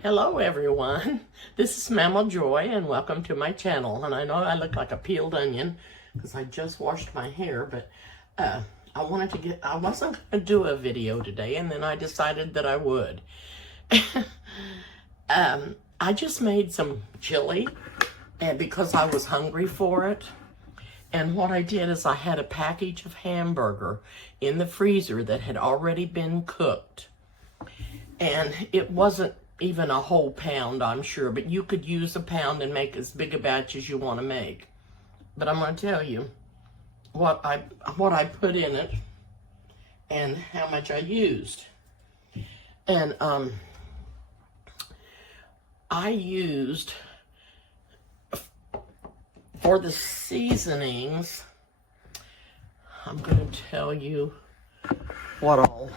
Hello everyone, this is Mammal Joy and welcome to my channel. And I know I look like a peeled onion because I just washed my hair, but I wasn't going to do a video today, and then I decided that I would. I just made some chili and because I was hungry for it. And what I did is I had a package of hamburger in the freezer that had already been cooked. And it wasn't even a whole pound, I'm sure, but you could use a pound and make as big a batch as you want to make. But I'm going to tell you what I put in it and how much I used. And I used, for the seasonings, I'm going to tell you what all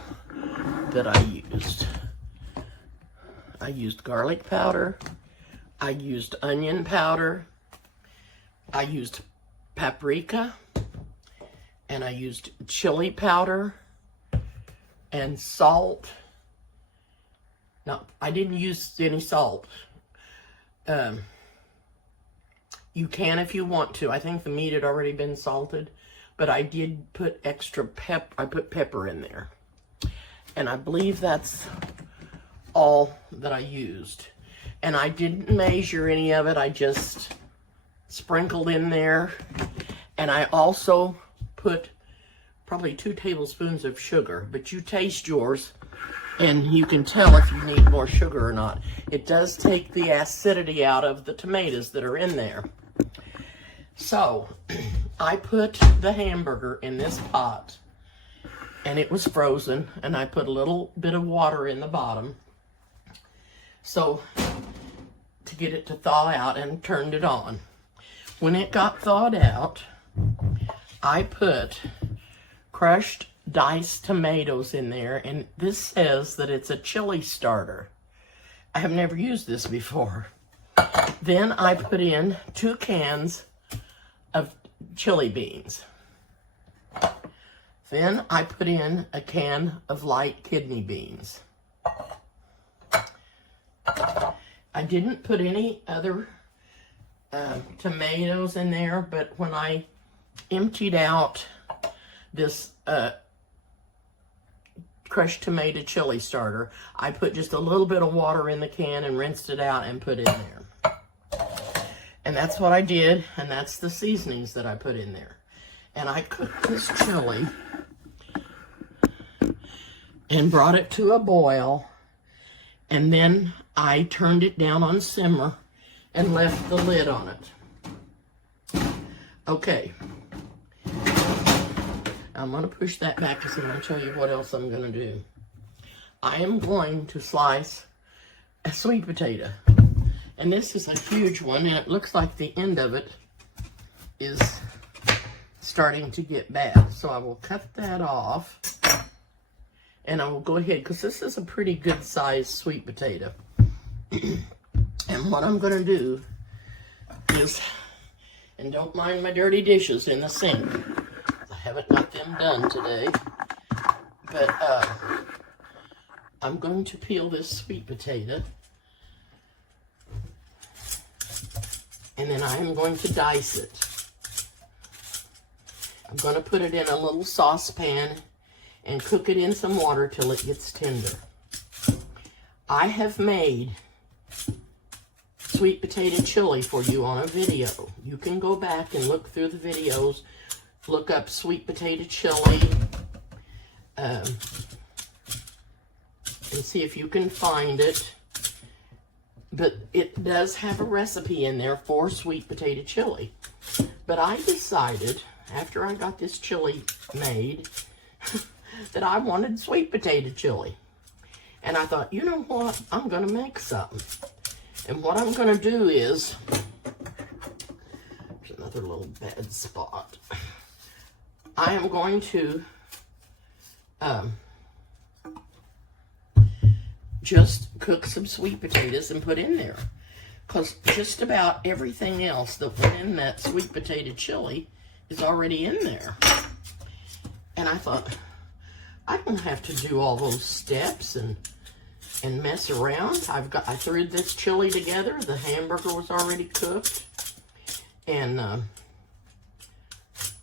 that I used. I used garlic powder, I used onion powder, I used paprika, and I used chili powder and salt. No, I didn't use any salt. You can if you want to. I think the meat had already been salted, but I did put extra I put pepper in there. And I believe that's all that I used. And I didn't measure any of it. I just sprinkled in there. And I also put probably 2 tablespoons of sugar, but you taste yours and you can tell if you need more sugar or not. It does take the acidity out of the tomatoes that are in there. So I put the hamburger in this pot, and it was frozen, and I put a little bit of water in the bottom so to get it to thaw out, and turned it on. When it got thawed out, I put crushed diced tomatoes in there, and this says that it's a chili starter. I have never used this before. Then I put in 2 cans of chili beans. Then I put in a can of light kidney beans. I didn't put any other tomatoes in there, but when I emptied out this crushed tomato chili starter, I put just a little bit of water in the can and rinsed it out and put in there. And that's what I did, and that's the seasonings that I put in there. And I cooked this chili and brought it to a boil, and then I turned it down on simmer and left the lid on it. Okay. I'm going to push that back because I'm going to tell you what else I'm going to do. I am going to slice a sweet potato. And this is a huge one, and it looks like the end of it is starting to get bad. So I will cut that off, and I will go ahead, because this is a pretty good sized sweet potato. And what I'm going to do is, and don't mind my dirty dishes in the sink, I haven't got them done today, but I'm going to peel this sweet potato, and then I am going to dice it. I'm going to put it in a little saucepan and cook it in some water till it gets tender. I have made sweet potato chili for you on a video. You can go back and look through the videos, look up sweet potato chili, and see if you can find it. But it does have a recipe in there for sweet potato chili. But I decided, after I got this chili made, that I wanted sweet potato chili. And I thought, you know what? I'm going to make something. And what I'm going to do is, there's another little bad spot. I am going to just cook some sweet potatoes and put in there. Because just about everything else that went in that sweet potato chili is already in there. And I thought, I don't have to do all those steps and and mess around. I threw this chili together. The hamburger was already cooked. And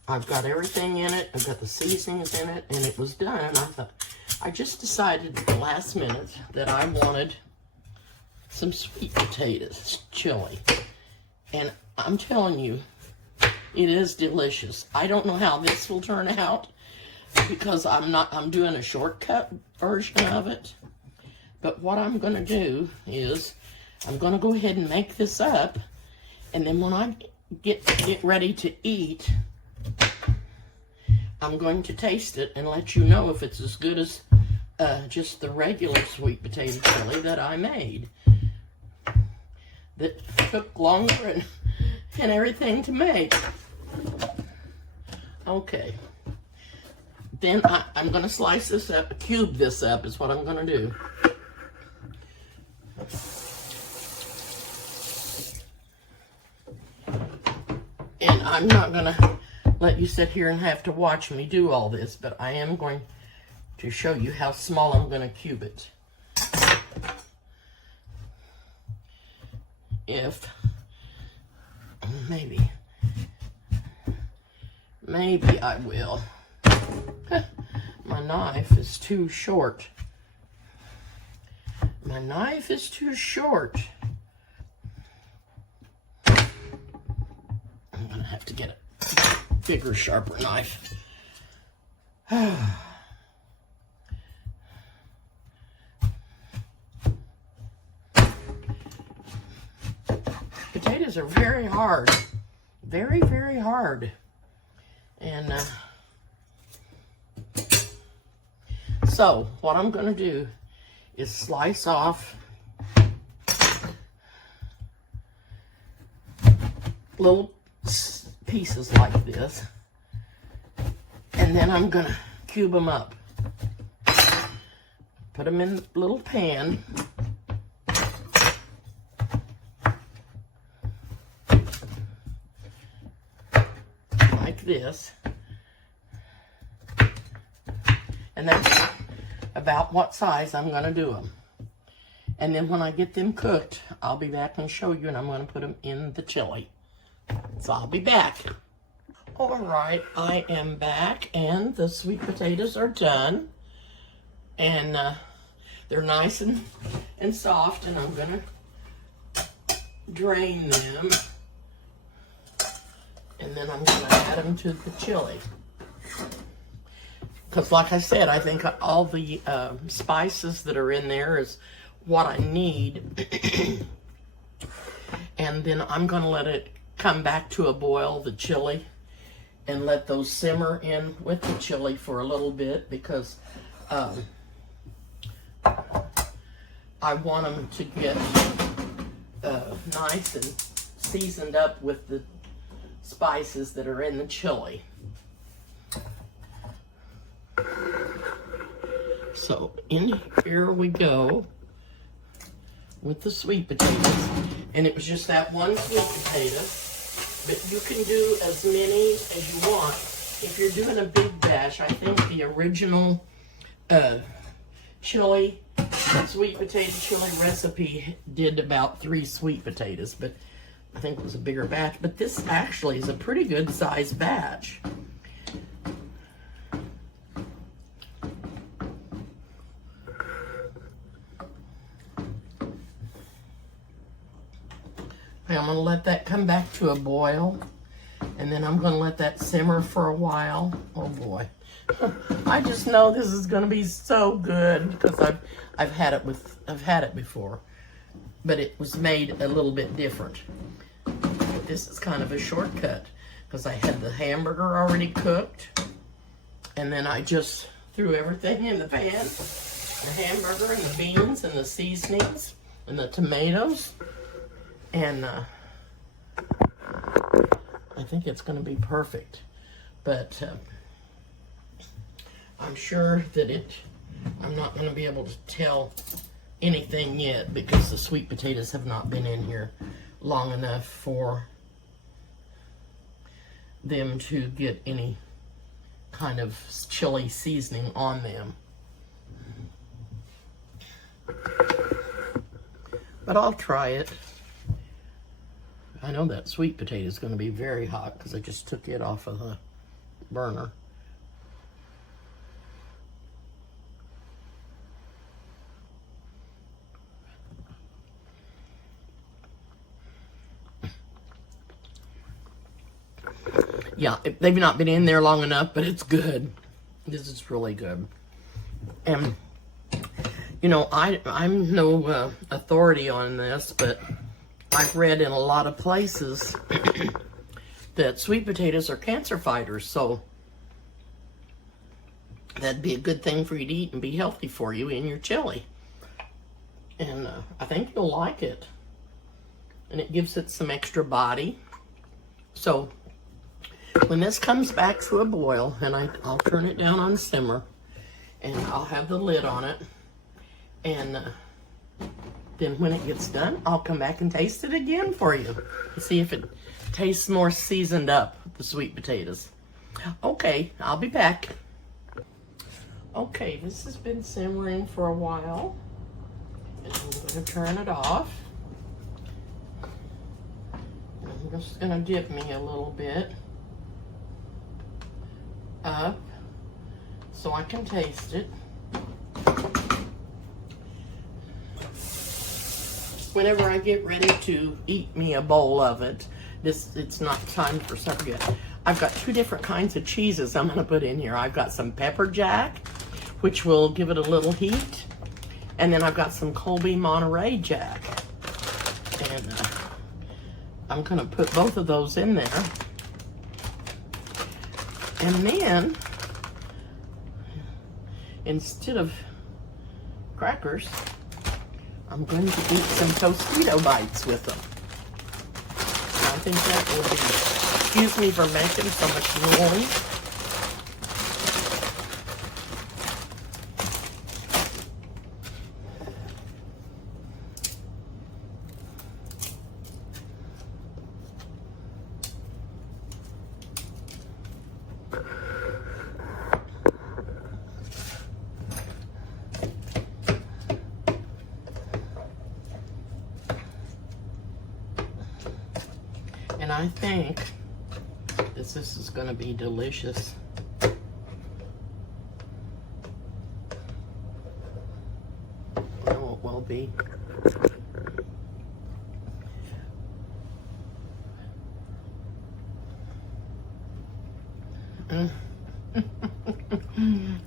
I've got everything in it. I've got the seasonings in it, and it was done. And I thought, I just decided at the last minute that I wanted some sweet potatoes chili. And I'm telling you, it is delicious. I don't know how this will turn out because I'm doing a shortcut version of it. But what I'm going to do is I'm going to go ahead and make this up. And then when I get ready to eat, I'm going to taste it and let you know if it's as good as just the regular sweet potato chili that I made. That took longer and everything to make. Okay. Then I'm going to slice this up, cube this up is what I'm going to do. And I'm not going to let you sit here and have to watch me do all this, but I am going to show you how small I'm going to cube it. If maybe I will. My knife is too short. My knife is too short. I'm gonna have to get a bigger, sharper knife. Potatoes are very hard. Very, very hard. And so what I'm going to do is slice off little pieces like this, and then I'm going to cube them up. Put them in a little pan. Like this. And that's about what size I'm going to do them. And then when I get them cooked, I'll be back and show you, and I'm going to put them in the chili. So I'll be back. All right, I am back, and the sweet potatoes are done. And they're nice and soft, and I'm going to drain them. And then I'm going to add them to the chili. Because like I said, I think all the spices that are in there is what I need. And then I'm going to let it come back to a boil, the chili, and let those simmer in with the chili for a little bit, because I want them to get nice and seasoned up with the spices that are in the chili. So in here we go with the sweet potatoes, and it was just that one sweet potato, but you can do as many as you want. If you're doing a big batch, I think the original chili, sweet potato chili recipe did about 3 sweet potatoes, but I think it was a bigger batch. But this actually is a pretty good sized batch. I'm going to let that come back to a boil, and then I'm going to let that simmer for a while. Oh boy. I just know this is going to be so good, because I've had it before, but it was made a little bit different. But this is kind of a shortcut, because I had the hamburger already cooked, and then I just threw everything in the pan, the hamburger and the beans and the seasonings and the tomatoes. And I think it's going to be perfect. But I'm sure that I'm not going to be able to tell anything yet, because the sweet potatoes have not been in here long enough for them to get any kind of chili seasoning on them. but I'll try it. I know that sweet potato is going to be very hot because I just took it off of the burner. Yeah, they've not been in there long enough, but it's good. This is really good. And, you know, I'm no authority on this, but I've read in a lot of places that sweet potatoes are cancer fighters, so that'd be a good thing for you to eat and be healthy for you in your chili. And I think you'll like it. And it gives it some extra body. So when this comes back to a boil, and I'll turn it down on simmer, and I'll have the lid on it, and then when it gets done, I'll come back and taste it again for you to see if it tastes more seasoned up, the sweet potatoes. Okay, I'll be back. Okay, this has been simmering for a while, and I'm going to turn it off. I'm just going to dip me a little bit up so I can taste it. Whenever I get ready to eat me a bowl of it, it's not time for supper yet. I've got two different kinds of cheeses I'm going to put in here. I've got some pepper jack, which will give it a little heat, and then I've got some Colby Monterey Jack, and I'm going to put both of those in there. And then, instead of crackers, I'm going to eat some Tostito bites with them. I think that will be, excuse me for making so much noise. And I think this is going to be delicious. I know it will be.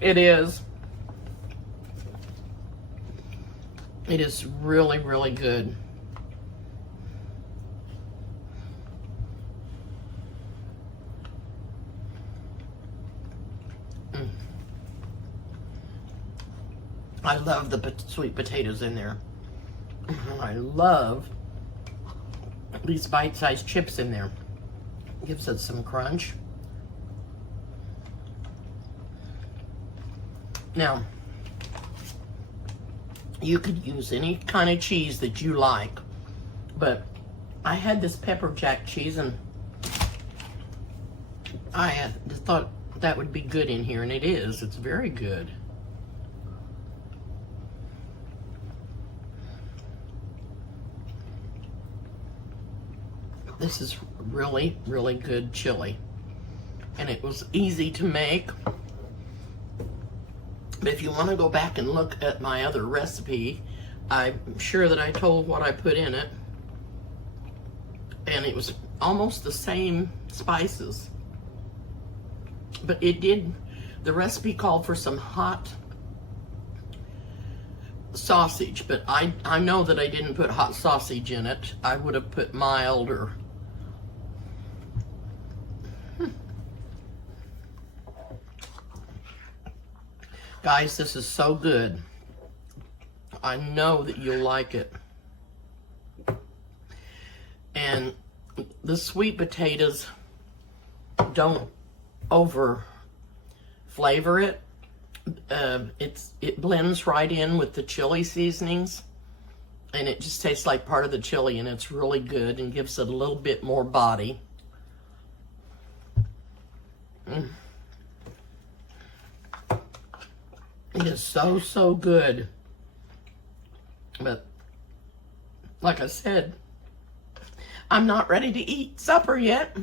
It is. It is really, really good. I love the sweet potatoes in there. I love these bite-sized chips in there. Gives it some crunch. Now, you could use any kind of cheese that you like, but I had this pepper jack cheese and I just thought that would be good in here, and it is. It's very good. This is really, really good chili, and it was easy to make. But if you want to go back and look at my other recipe, I'm sure that I told what I put in it, and it was almost the same spices. But it did, the recipe called for some hot sausage, but I know that I didn't put hot sausage in it. I would have put mild or Guys, this is so good. I know that you'll like it. And the sweet potatoes don't over flavor it. It blends right in with the chili seasonings, and it just tastes like part of the chili, and it's really good and gives it a little bit more body. It is so, so good. But like I said, I'm not ready to eat supper yet.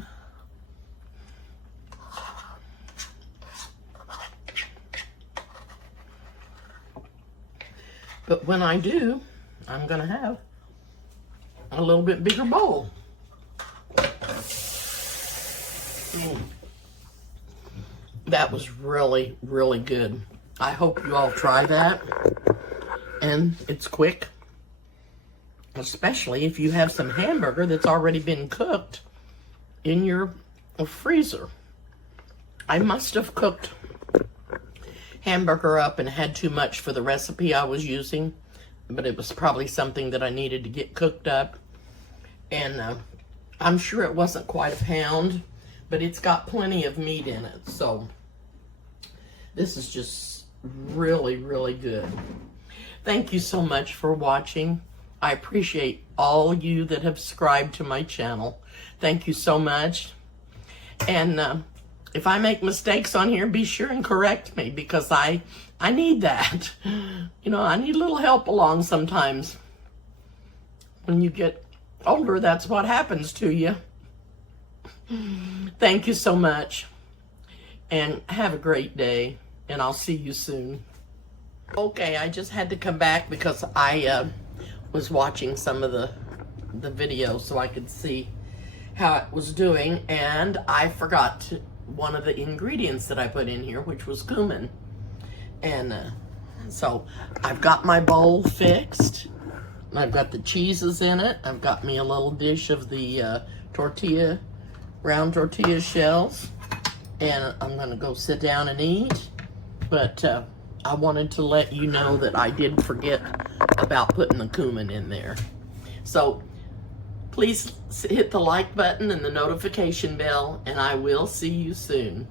But when I do, I'm gonna have a little bit bigger bowl. That was really, really good. I hope you all try that. And it's quick, especially if you have some hamburger that's already been cooked in your freezer. I must have cooked hamburger up and had too much for the recipe I was using, but it was probably something that I needed to get cooked up. And I'm sure it wasn't quite a pound, but it's got plenty of meat in it. So this is just really, really good. Thank you so much for watching. I appreciate all you that have subscribed to my channel. Thank you so much. And if I make mistakes on here, be sure and correct me, because I need that. You know, I need a little help along sometimes. When you get older, that's what happens to you. Thank you so much. And have a great day. And I'll see you soon. Okay, I just had to come back because I was watching some of the videos so I could see how it was doing. And I forgot one of the ingredients that I put in here, which was cumin. And so I've got my bowl fixed. I've got the cheeses in it. I've got me a little dish of the round tortilla shells. And I'm gonna go sit down and eat. But I wanted to let you know that I did forget about putting the cumin in there. So please hit the like button and the notification bell, and I will see you soon.